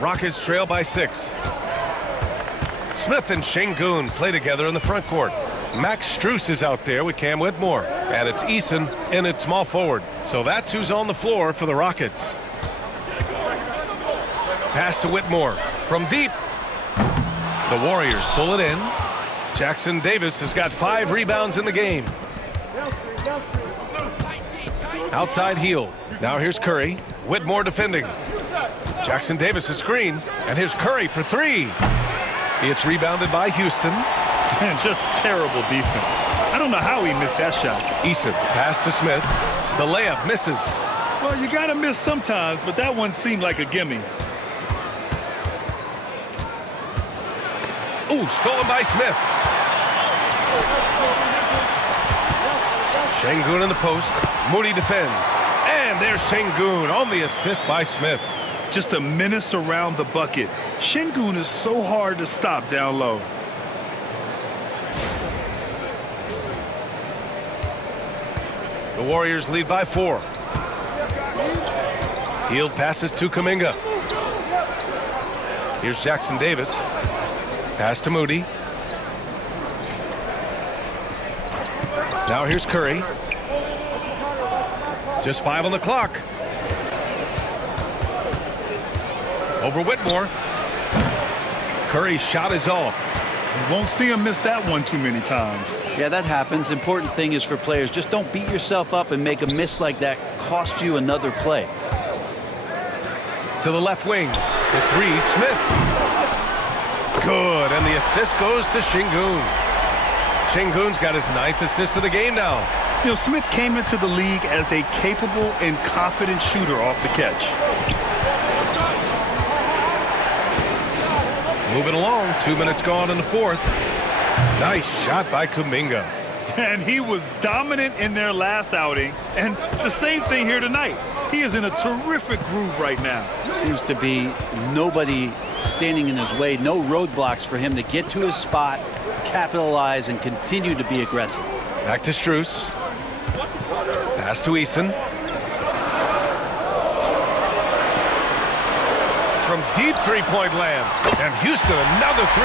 Rockets trail by 6. Smith and Sengun play together in the front court. Max Strus is out there with Cam Whitmore. And it's Eason in at small forward. So that's who's on the floor for the Rockets. Pass to Whitmore from deep. The Warriors pull it in. Jackson Davis has got 5 rebounds in the game. Outside heel. Now here's Curry. Whitmore defending. Jackson Davis a screen. And here's Curry for 3. It's rebounded by Houston. And just terrible defense. I don't know how he missed that shot. Eason pass to Smith. The layup misses. Well, you got to miss sometimes, but that one seemed like a gimme. Ooh, stolen by Smith. Sengun in the post. Moody defends. And there's Sengun on the assist by Smith. Just a menace around the bucket. Sengun is so hard to stop down low. The Warriors lead by 4. Hield passes to Kuminga. Here's Jackson Davis. Pass to Moody. Now here's Curry. Just 5 on the clock. Over Whitmore. Curry's shot is off. You won't see him miss that one too many times. Yeah, that happens. Important thing is for players, just don't beat yourself up and make a miss like that cost you another play. To the left wing. For 3, Smith. Good, and the assist goes to Sengun. Sengun's got his 9th assist of the game now. You know, Smith came into the league as a capable and confident shooter off the catch. Moving along, 2 minutes gone in the 4th. Nice shot by Kuminga. And he was dominant in their last outing. And the same thing here tonight. He is in a terrific groove right now. Seems to be nobody standing in his way, no roadblocks for him to get to his spot, capitalize, and continue to be aggressive. Back to Strus. Pass to Eason. From deep three-point land. And Houston, another 3.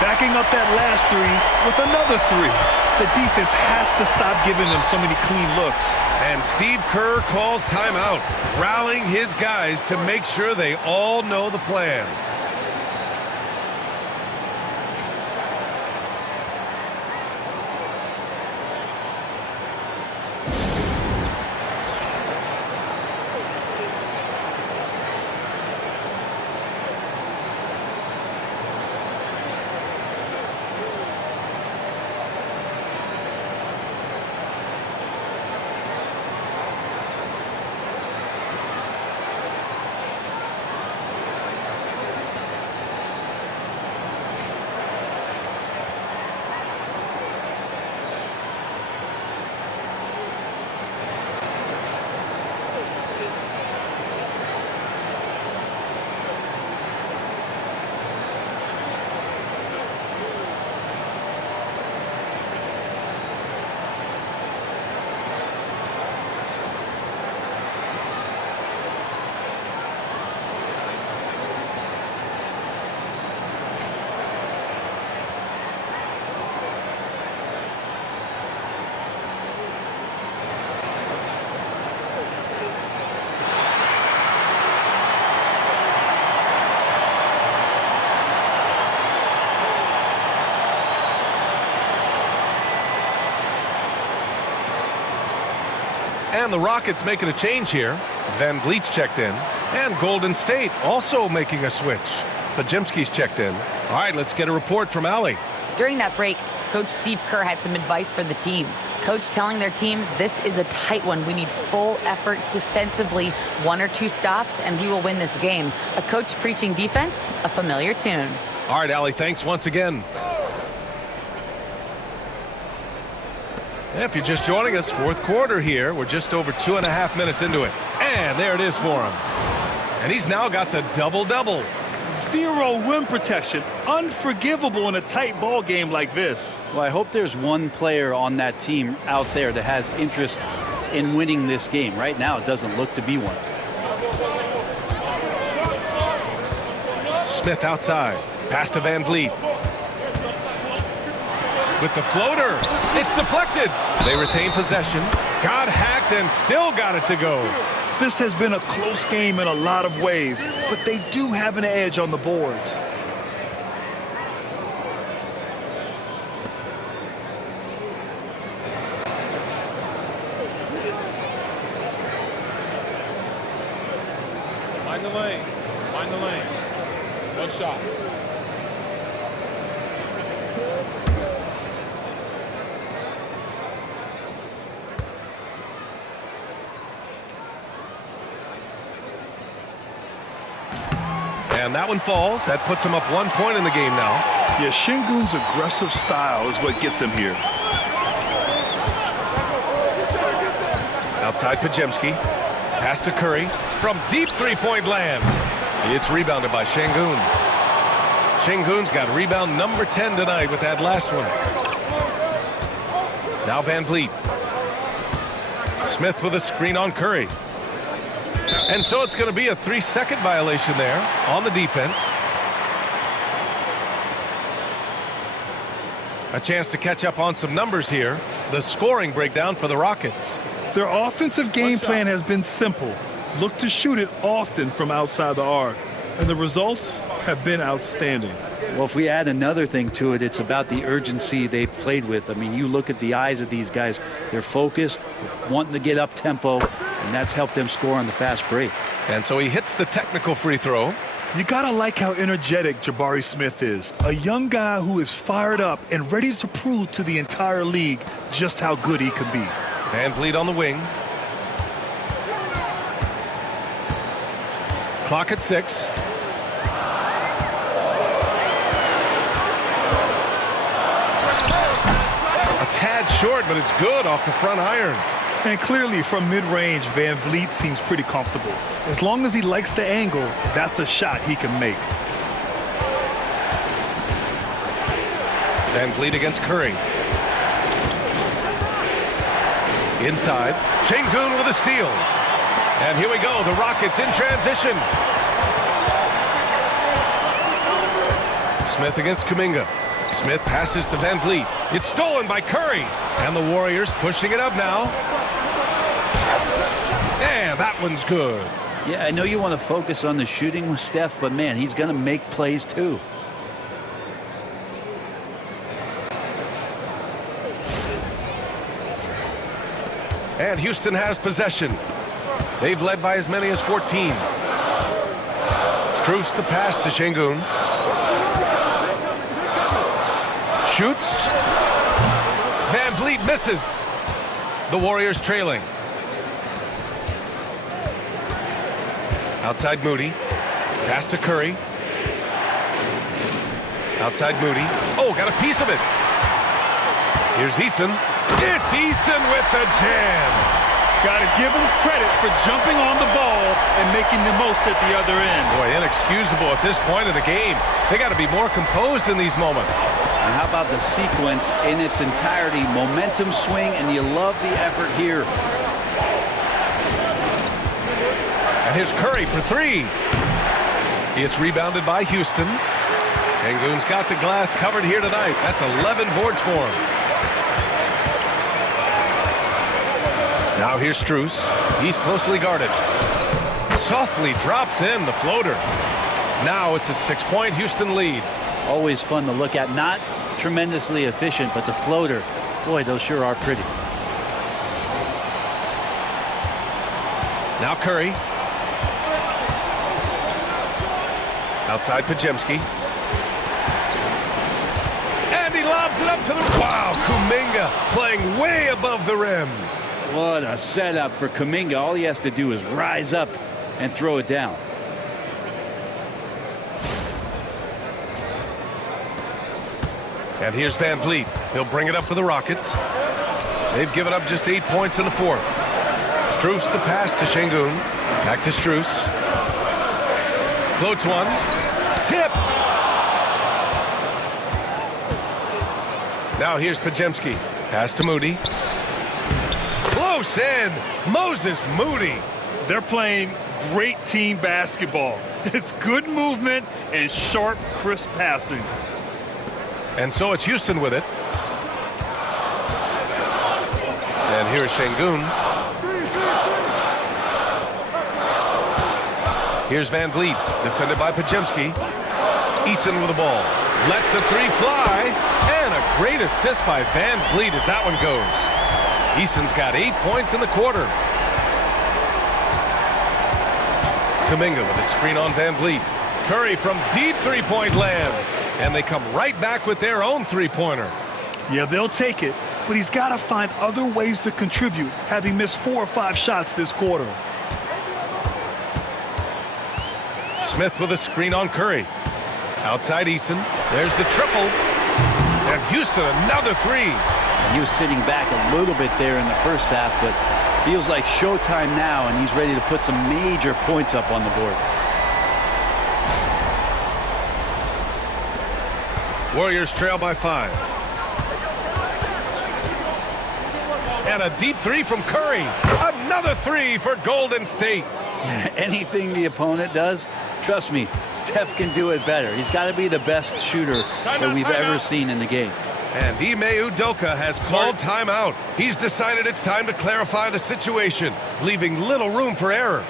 Backing up that last 3 with another 3. The defense has to stop giving them so many clean looks. And Steve Kerr calls timeout, rallying his guys to make sure they all know the plan. And the Rockets making a change here. Van Vliet's checked in. And Golden State also making a switch. Pajemski's checked in. All right, let's get a report from Allie. During that break, Coach Steve Kerr had some advice for the team. Coach telling their team, this is a tight one. We need full effort defensively, 1 or 2 stops, and we will win this game. A coach preaching defense, a familiar tune. All right, Allie, thanks once again. If you're just joining us, 4th quarter here. We're just over 2.5 minutes into it. And there it is for him. And he's now got the double-double. 0 rim protection. Unforgivable in a tight ball game like this. Well, I hope there's one player on that team out there that has interest in winning this game. Right now, it doesn't look to be one. Smith outside. Pass to Van Vliet. With the floater. It's deflected. They retain possession. Got hacked and still got it to go. This has been a close game in a lot of ways, but they do have an edge on the boards. Mind the lane. Mind the lane. No shot. And that one falls. That puts him up 1 point in the game now. Yeah, Sengun's aggressive style is what gets him here. Outside Pajemski. Pass to Curry. From deep three-point land. It's rebounded by Sengun. Sengun's got rebound number 10 tonight with that last one. Now Van Vliet. Smith with a screen on Curry. And so it's going to be a 3-second violation there on the defense. A chance to catch up on some numbers here. The scoring breakdown for the Rockets. Their offensive game plan has been simple. Look to shoot it often from outside the arc. And the results have been outstanding. Well, if we add another thing to it, it's about the urgency they've played with. I mean, you look at the eyes of these guys. They're focused, wanting to get up tempo, and that's helped them score on the fast break. And so he hits the technical free throw. You gotta like how energetic Jabari Smith is. A young guy who is fired up and ready to prove to the entire league just how good he can be. Van Vliet on the wing. Clock at 6. A tad short, but it's good off the front iron. And clearly from mid-range, Van Vliet seems pretty comfortable. As long as he likes the angle, that's a shot he can make. Van Vliet against Curry. Inside. Sengun with a steal. And here we go. The Rockets in transition. Smith against Kuminga. Smith passes to Van Vliet. It's stolen by Curry. And the Warriors pushing it up now. And that one's good. Yeah, I know you want to focus on the shooting with Steph, but man, he's going to make plays too. And Houston has possession. They've led by as many as 14. Strus the pass to Sengun. Shoots. Van Vliet misses. The Warriors trailing. Outside Moody. Pass to Curry. Outside Moody. Oh, got a piece of it. Here's Easton. It's Easton with the jam. Got to give him credit for jumping on the ball and making the most at the other end. Boy, inexcusable at this point of the game. They got to be more composed in these moments. And how about the sequence in its entirety? Momentum swing, and you love the effort here. And here's Curry for 3. It's rebounded by Houston. Sengun's got the glass covered here tonight. That's 11 boards for him. Now here's Strus. He's closely guarded. Softly drops in the floater. Now it's a 6-point Houston lead. Always fun to look at. Not tremendously efficient, but the floater, boy, those sure are pretty. Now Curry. Outside Pajemski. And he lobs it up to the... Wow, Kuminga playing way above the rim. What a setup for Kuminga. All he has to do is rise up and throw it down. And here's Van Vliet. He'll bring it up for the Rockets. They've given up just 8 points in the fourth. Strus the pass to Sengun. Back to Strus. Floats one. Tipped. Now here's Pajemski. Pass to Moody. Close in. Moses Moody. They're playing great team basketball. It's good movement and sharp, crisp passing. And so it's Houston with it. And here's Sengun. Here's Van Vliet, defended by Pajemski. Eason with the ball. Lets the three fly. And a great assist by Van Vliet as that one goes. Eason's got 8 points in the quarter. Kuminga with a screen on Van Vliet. Curry from deep three-point land. And they come right back with their own three-pointer. Yeah, they'll take it, but he's got to find other ways to contribute, having missed 4 or 5 shots this quarter. Smith with a screen on Curry. Outside Eason. There's the triple. And Houston another three. He was sitting back a little bit there in the first half, but feels like showtime now, and he's ready to put some major points up on the board. Warriors trail by 5. And a deep three from Curry. Another three for Golden State. Anything the opponent does, trust me, Steph can do it better. He's got to be the best shooter that we've ever seen in the game. And Ime Udoka has called timeout. He's decided it's time to clarify the situation, leaving little room for error.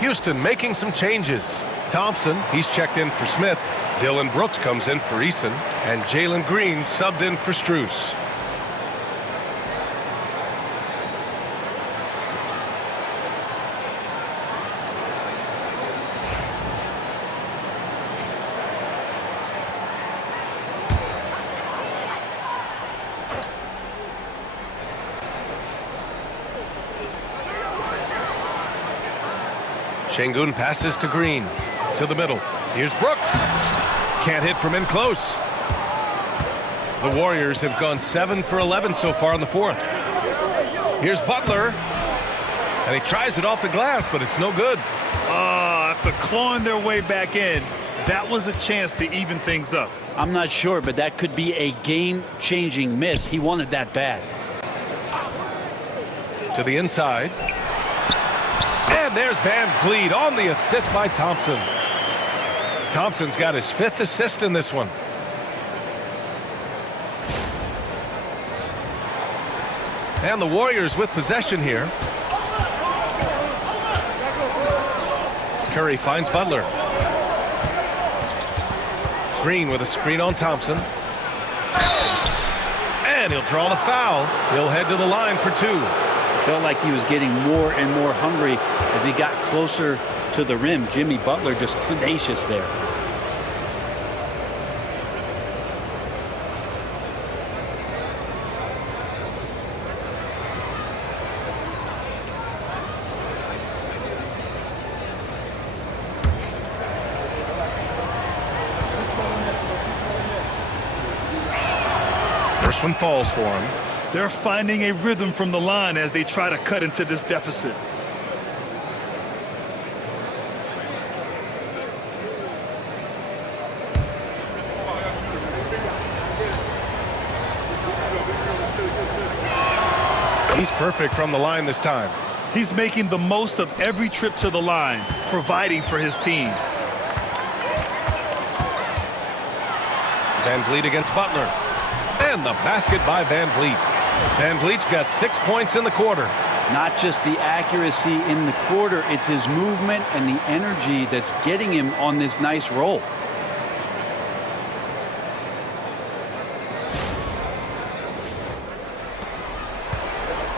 Houston making some changes. Thompson, he's checked in for Smith. Dylan Brooks comes in for Eason. And Jalen Green subbed in for Strus. Sengun passes to Green. To the middle. Here's Brooks. Can't hit from in close. The Warriors have gone 7 for 11 so far in the fourth. Here's Butler. And he tries it off the glass, but it's no good. After clawing their way back in, that was a chance to even things up. I'm not sure, but that could be a game-changing miss. He wanted that bad. To the inside. And there's Van Vliet on the assist by Thompson. Thompson's got his 5th assist in this one. And the Warriors with possession here. Curry finds Butler. Green with a screen on Thompson. And he'll draw the foul. He'll head to the line for 2. Felt like he was getting more and more hungry as he got closer to the rim. Jimmy Butler just tenacious there. First one falls for him. They're finding a rhythm from the line as they try to cut into this deficit. He's perfect from the line this time. He's making the most of every trip to the line, providing for his team. Van Vliet against Butler. And the basket by Van Vliet. Van Vliet's got 6 points in the quarter. Not just the accuracy in the quarter, it's his movement and the energy that's getting him on this nice roll.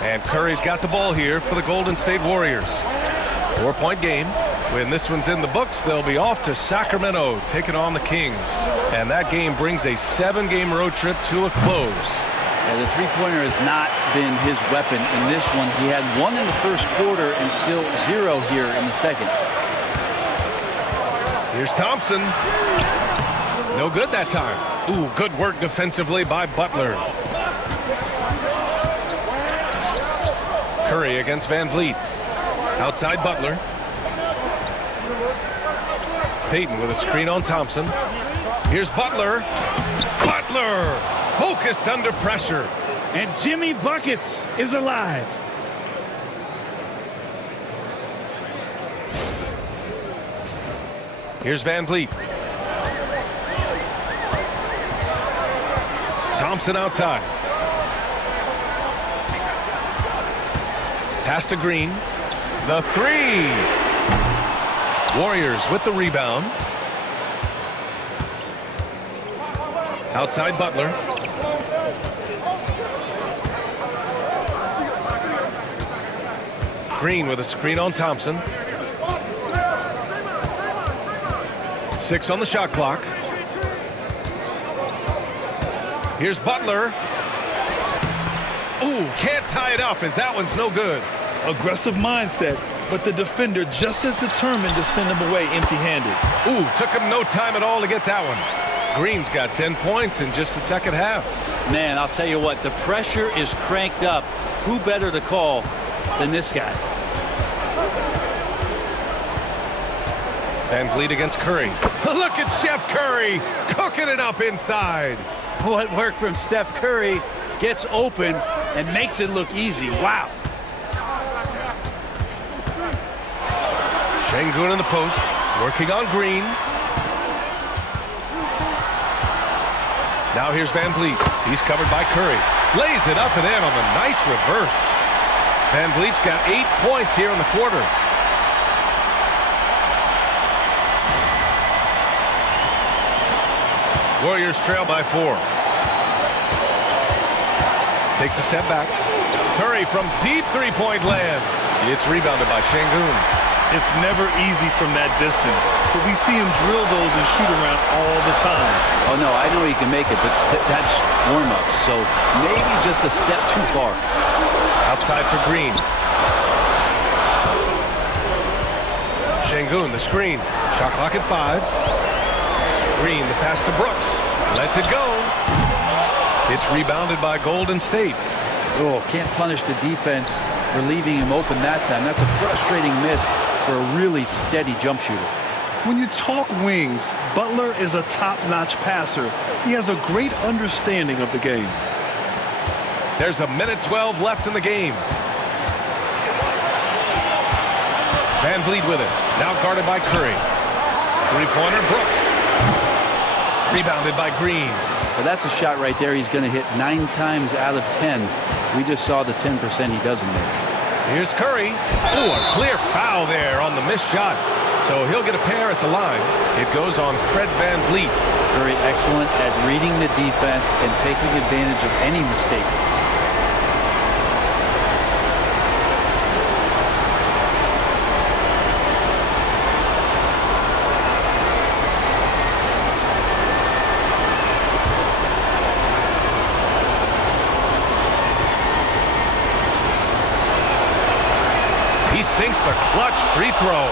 And Curry's got the ball here for the Golden State Warriors. 4-point game. When this one's in the books, they'll be off to Sacramento, taking on the Kings. And that game brings a 7-game road trip to a close. Yeah, the three-pointer has not been his weapon in this one. He had 1 in the first quarter and still 0 here in the second. Here's Thompson. No good that time. Ooh, good work defensively by Butler. Curry against Van Vliet. Outside Butler. Payton with a screen on Thompson. Here's Butler. Butler focused under pressure. And Jimmy Buckets is alive. Here's Van Vliet. Thompson outside. Pass to Green. The three. Warriors with the rebound. Outside Butler. Green with a screen on Thompson. 6 on the shot clock. Here's Butler. Ooh, can't tie it up as that one's no good. Aggressive mindset, but the defender just as determined to send him away empty-handed. Ooh, took him no time at all to get that one. Green's got 10 points in just the second half. Man, I'll tell you what, the pressure is cranked up. Who better to call than this guy? Van Vliet against Curry. Look at Chef Curry cooking it up inside. What worked from Steph Curry gets open and makes it look easy. Wow. Sengun in the post, working on Green. Now here's Van Vliet. He's covered by Curry. Lays it up and in on the nice reverse. Van Vliet's got 8 points here in the quarter. Warriors trail by 4. Takes a step back. Curry from deep three-point land. It's rebounded by Sengun. It's never easy from that distance, but we see him drill those and shoot around all the time. Oh, no, I know he can make it, but that's warm-up, so maybe just a step too far. Outside for Green. Sengun, the screen. Shot clock at 5. Green, the pass to Brooks. Lets it go. It's rebounded by Golden State. Oh, can't punish the defense for leaving him open that time. That's a frustrating miss for a really steady jump shooter. When you talk wings, Butler is a top-notch passer. He has a great understanding of the game. There's a minute 12 left in the game. Van Vliet with it. Now guarded by Curry. Three-pointer, Brooks. Rebounded by Green. Well, that's a shot right there he's going to hit 9 times out of 10. We just saw the 10% he doesn't make. Here's Curry. Ooh, a clear foul there on the missed shot. So he'll get a pair at the line. It goes on Fred Van Vliet. Curry excellent at reading the defense and taking advantage of any mistake. He sinks the clutch free throw.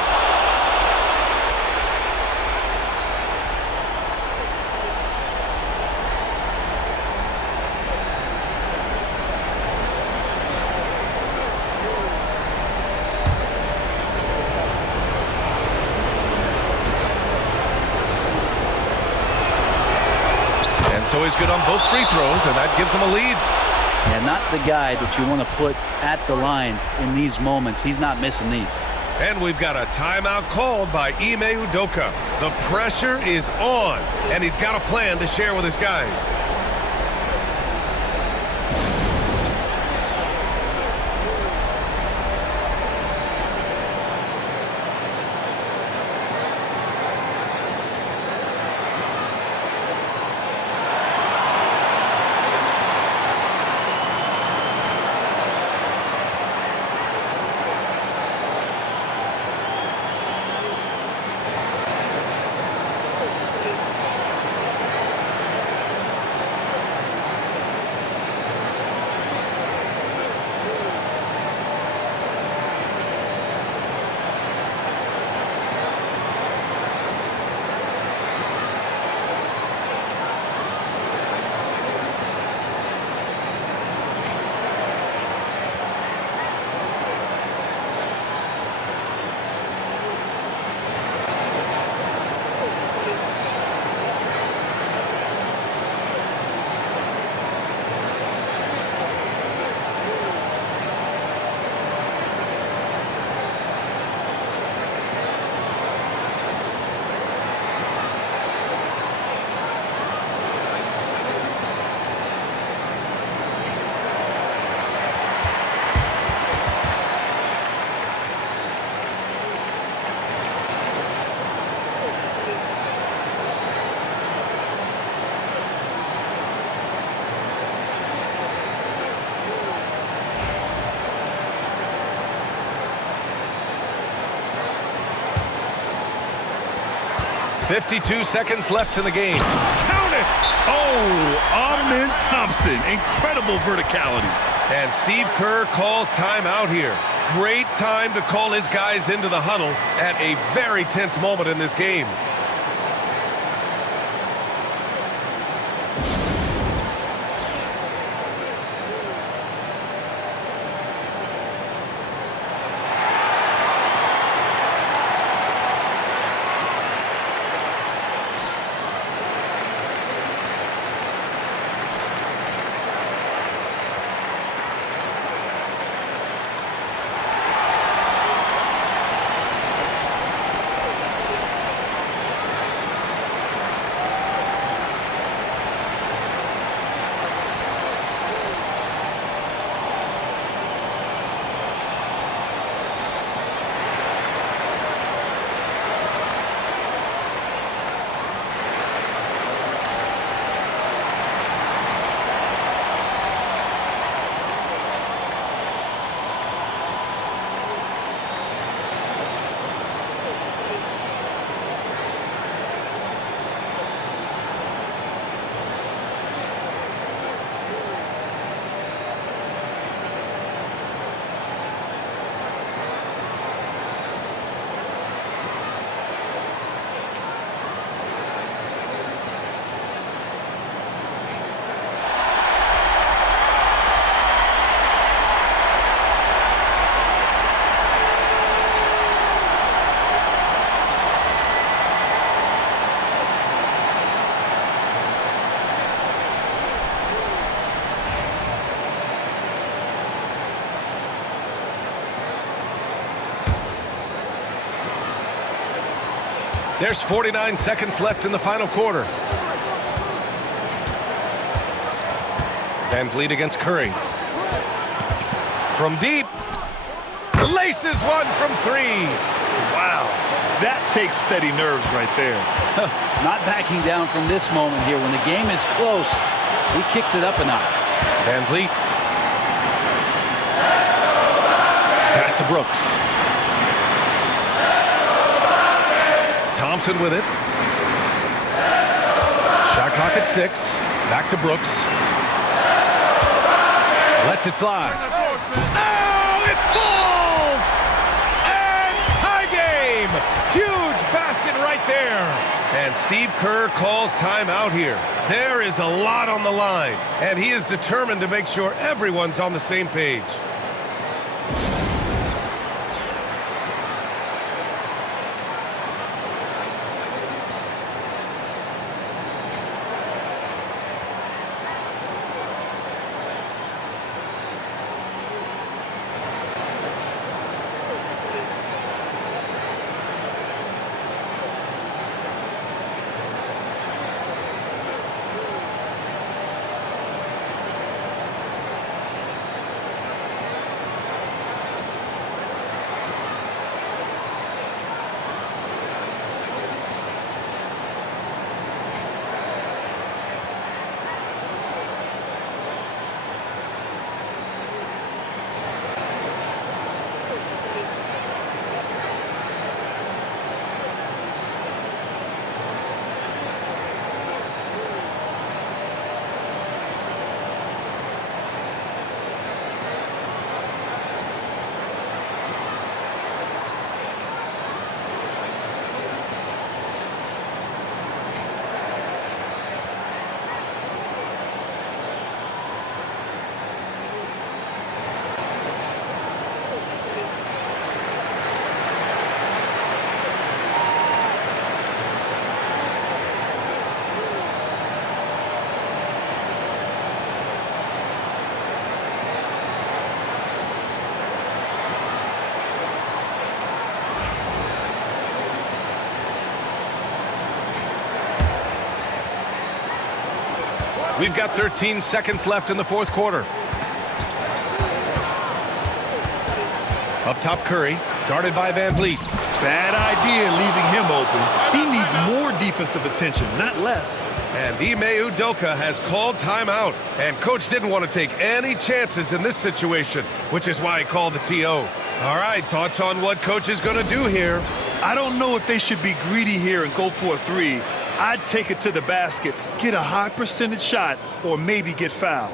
And so he's good on both free throws, and that gives him a lead. Yeah, not the guy that you want to put at the line in these moments. He's not missing these. And we've got a timeout called by Ime Udoka. The pressure is on, and he's got a plan to share with his guys. .52 seconds left in the game. Count it! Oh, Amen Thompson. Incredible verticality. And Steve Kerr calls timeout here. Great time to call his guys into the huddle at a very tense moment in this game. There's 49 seconds left in the final quarter. Van Vliet against Curry. From deep. Laces one from three. Wow. That takes steady nerves right there. Not backing down from this moment here. When the game is close, he kicks it up a notch. Van Vliet. Pass to Brooks. Thompson with it. Shot clock at 6. Back to Brooks. Lets it fly. Oh, it falls! And tie game! Huge basket right there. And Steve Kerr calls timeout here. There is a lot on the line, and he is determined to make sure everyone's on the same page. We've got 13 seconds left in the fourth quarter. Up top, Curry, guarded by Van Vliet. Bad idea leaving him open. He needs more defensive attention, not less. And Ime Udoka has called timeout. And coach didn't want to take any chances in this situation, which is why he called the TO. All right, thoughts on what coach is going to do here? I don't know if they should be greedy here and go for a three. I'd take it to the basket, get a high percentage shot, or maybe get fouled.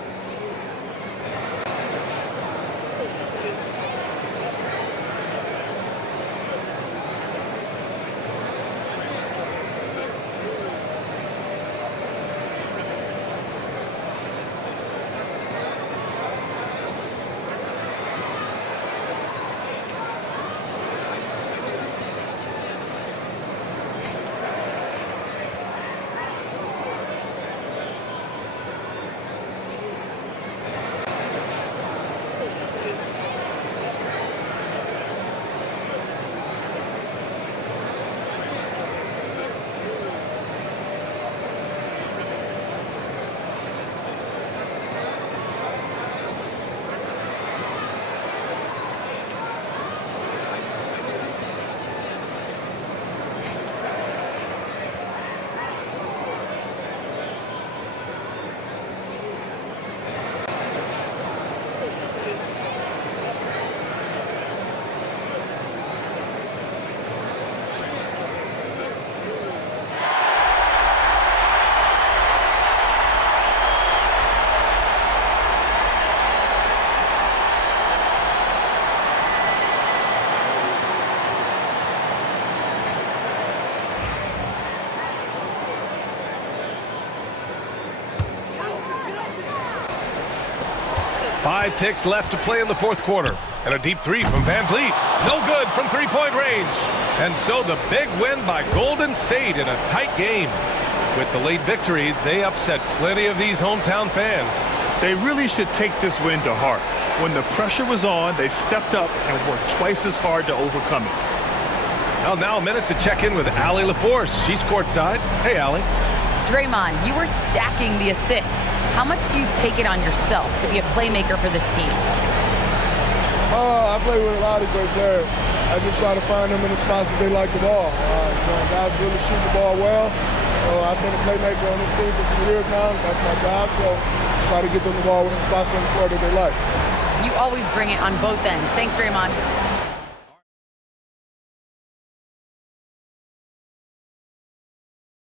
Five ticks left to play in the fourth quarter. And a deep three from Van Vliet. No good from three-point range. And so the big win by Golden State in a tight game. With the late victory, they upset plenty of these hometown fans. They really should take this win to heart. When the pressure was on, they stepped up and worked twice as hard to overcome it. Well, now a minute to check in with Allie LaForce. She's courtside. Hey, Allie. Draymond, you were stacking the assists. How much do you take it on yourself to be a playmaker for this team? I play with a lot of great players. I just try to find them in the spots that they like the ball. Guys really shoot the ball well. I've been a playmaker on this team for some years now. That's my job, so just try to get them the ball in the spots on the floor that they like. You always bring it on both ends. Thanks, Draymond.